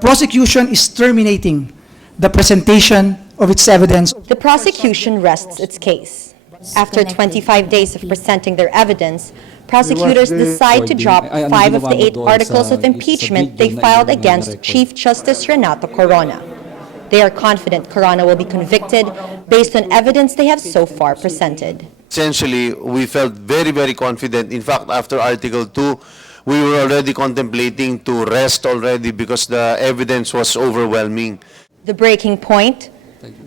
Prosecution is terminating the presentation of its evidence. The prosecution rests its case. After 25 days of presenting their evidence, prosecutors decide to drop 5 of the 8 articles of impeachment they filed against Chief Justice Renato Corona. They are confident Corona will be convicted based on evidence they have so far presented. Essentially, we felt very confident. In fact, after Article 2, we were already contemplating to rest already because the evidence was overwhelming. The breaking point,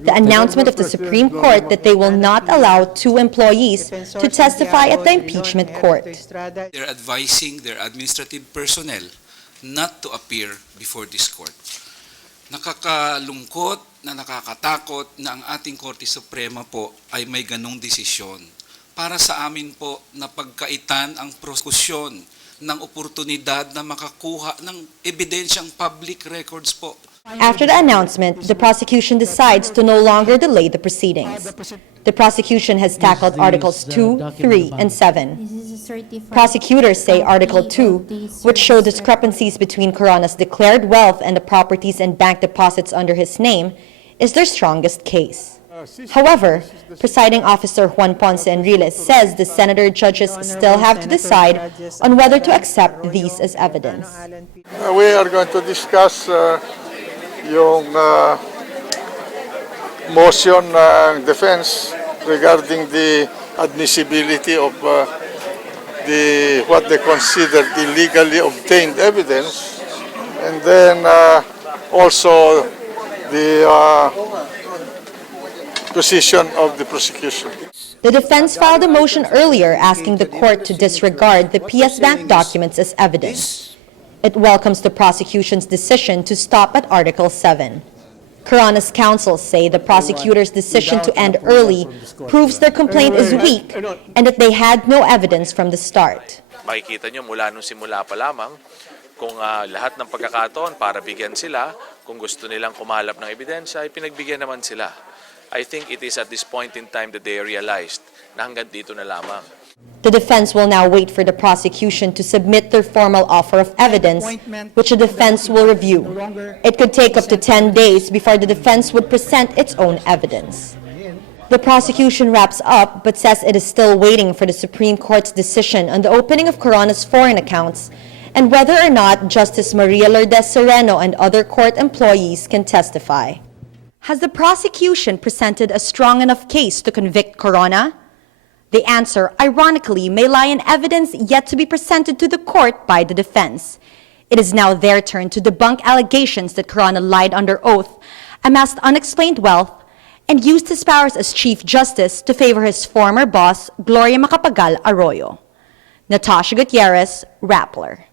the announcement of the Supreme Court that they will not allow 2 employees to testify at the impeachment court. They're advising their administrative personnel not to appear before this court. Nakakalungkot na nakakatakot na ang ating Korte Suprema po ay may ganong desisyon. Para sa amin po na pagkaitan ang prosekusyon ng oportunidad na makakuha ng ebidensyang public records po. After the announcement, the prosecution decides to no longer delay the proceedings. The prosecution has tackled Articles 2, 3, and 7. Prosecutors say Article 2, which show discrepancies between Corona's declared wealth and the properties and bank deposits under his name, is their strongest case. However, Presiding Officer Juan Ponce Enriles says the senator judges still have to decide on whether to accept these as evidence. We are going to discuss yung motion ng defense regarding the admissibility of what they consider illegally obtained evidence, and then also the position of the prosecution. The defense filed a motion earlier asking the court to disregard the PS Bank documents as evidence. It welcomes the prosecution's decision to stop at Article 7. Corona's counsel say the prosecutor's decision to end early proves their complaint is weak and that they had no evidence from the start. Makikita nyo mula nung simula pa lamang kung lahat ng pagkakataon para bigyan sila, kung gusto nilang kumalap ng ebidensya, ay pinagbigyan naman sila. I think it is at this point in time that they realized na hanggang dito na lamang. The defense will now wait for the prosecution to submit their formal offer of evidence, which the defense will review. It could take up to 10 days before the defense would present its own evidence. The prosecution wraps up but says it is still waiting for the Supreme Court's decision on the opening of Corona's foreign accounts and whether or not Justice Maria Lourdes Sereno and other court employees can testify. Has the prosecution presented a strong enough case to convict Corona? The answer, ironically, may lie in evidence yet to be presented to the court by the defense. It is now their turn to debunk allegations that Corona lied under oath, amassed unexplained wealth, and used his powers as Chief Justice to favor his former boss, Gloria Macapagal Arroyo. Natasha Gutierrez, Rappler.